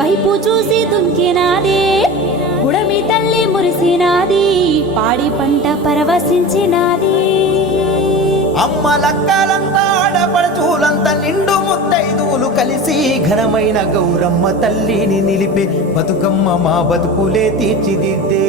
వైపు చూసి దుంకినాదే ఉడమి తల్లి మురిసినాది పాడి పంట పరవశించినాది అమ్మ లక్కలంతా ఆడపడుచులంతా నిండు ముత్తైదువులు కలిసి ఘనమైన గౌరమ్మ తల్లిని నిలిపే బతుకమ్మ మా బతుకులే తీర్చిదిద్దే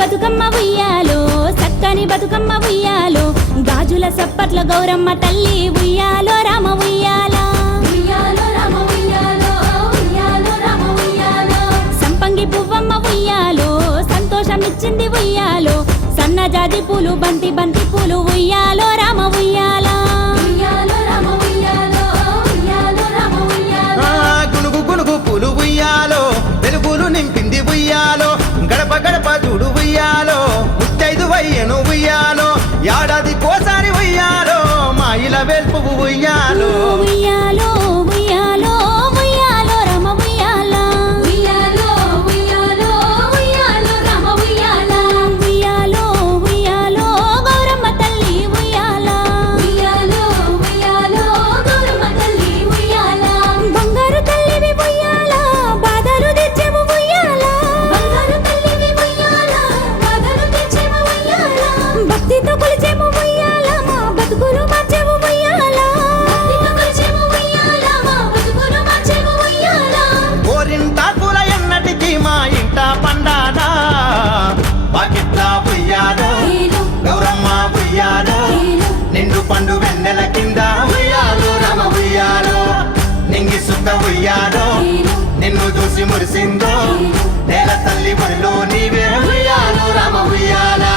బతుకమ్మ ఉయ్యాలో చక్కని బతుకమ్మ ఉయ్యాలో గాజుల సప్పట్ల గౌరమ్మ తల్లి ఉయ్యాలో రామ ఉయ్యాలా ఉయ్యాలో రామ ఉయ్యాలో ఉయ్యాలో రామ ఉయ్యాలో సంపంగి పువ్వమ్మ ఉయ్యాలో సంతోషమిచ్చింది ఉయ్యాలో సన్నజాజి పూలు బంతి బంతి పూలు ఉయ్యాలో రామ ఉయ్యాలా ఉయ్యాలో రామ ఉయ్యాలో ఉయ్యాలో రామ ఉయ్యాలో గునుగు గునుగు పూలు ఉయ్యాలో వెలుగులు నింపింది ఉయ్యాలో గడప గడప చూడు ఉయ్యాలో ముత్తైదు వయ్యను ఉయ్యాలో ఏడాది కోసారి ఉయ్యాలో మా ఇలా వెల్పు ఉయ్యాలో ఉయ్యాలో ఉయ్యాలో ఉయ్యాలో రామ ఉయ్యాలా ఉయ్యాలో ఉయ్యాలో ఉయ్యాలో రామ ఉయ్యాలా ఉయ్యాలో ఉయ్యాలో గౌరమ్మ తల్లి ఉయ్యాలా ఉయ్యాలో ఉయ్యాలో గౌరమ్మ తల్లి ఉయ్యాలా బంగారు తల్లివి ఉయ్యాలా బాధలు తెచ్చేవు ఉయ్యాలా బంగారు తల్లివి ఉయ్యాలా బాధలు తెచ్చేవు ఉయ్యాలా భక్తితో కొలిచేము ఉయ్యాలా మా బతుకులు మార్చేవు ఉయ్యాలా భక్తితో కొలిచేము ఉయ్యాలా మా బతుకులు మార్చేవు ఉయ్యాలా కోరింటాకుల ఎన్నటికి మా ఇంట పండానా బాకిట్ల ఉయ్యాలో గౌరమ్మ ఉయ్యాలో నిండు పండు వెన్నెల కింద ఉయ్యాలో రమ ఉయ్యాలో నింగి సుక్క ఉయ్యాలో నిన్ను చూసి మురిసిందో నేల తల్లి ఒడిలో నీవే ఉయ్యాలో రమ ఉయ్యాలా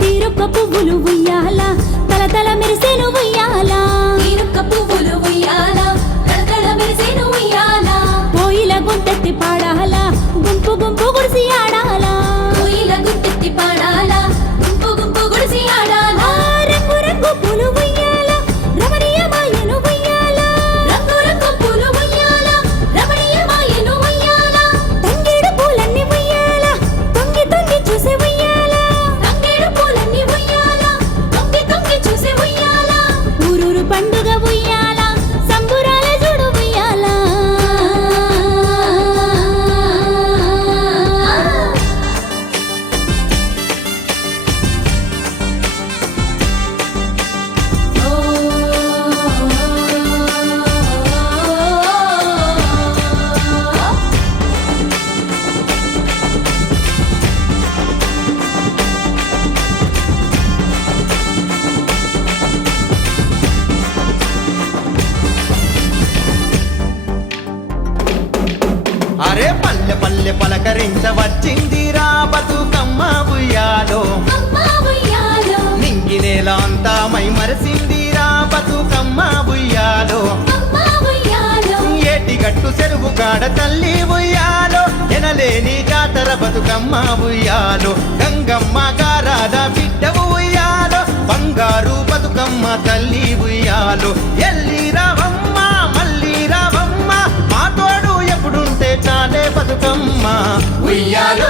తీరొక్క పువ్వులు ఉయ్యాలా తలతల మెరిసేను ఉయ్యాలా తీరొక్క పువ్వులు ఉయ్యాలా తలతల మెరిసేను ఉయ్యాలా కోయిల గుంటెత్తి పాడాలా గుంపు గుంపు గుడిసి ఆడాలా కోయిల గుంటెత్తి పాడాలా గుంపు గుంపు గుడిసి ఆడాలా రంగు రంగు పూలు ఉయ్యాలా రమణీయమాయను ఉయ్యాలా రంగు రంగు పూలు ఉయ్యాలా రమణీయమాయను ఉయ్యాలా తంగేడు పూలన్నీ ఉయ్యాలా తొంగి తొంగి చూసే ఉయ్యాలా తంగేడు పూలన్నీ ఉయ్యాలా తొంగి తొంగి చూసే ఉయ్యాలా ఊరూరు పండుగ ఉయ్యాలా సంబురాల చూడు ఉయ్యాలా అరే పల్లె పల్లె పలకరించవచ్చిందిరా బతుకమ్మ ఉయ్యాలో నింగి నేల అంతా మై మరసిందిరా బతుకమ్మ ఉయ్యాలో ఏటి గట్టు చెరువు కాడ తల్లి ఉయ్యాలో ఎనలేని జాతర బతుకమ్మ ఉయ్యాలో గంగమ్మ గారాద బిడ్డవు ఉయ్యాలో బంగారు బతుకమ్మ తల్లి ఉయ్యాలో ఎల్లి రావమ్మ మళ్ళీ రావమ్మ మా తోడు ఎప్పుడుంటే చాలే బతుకమ్మ ఉయ్యాలో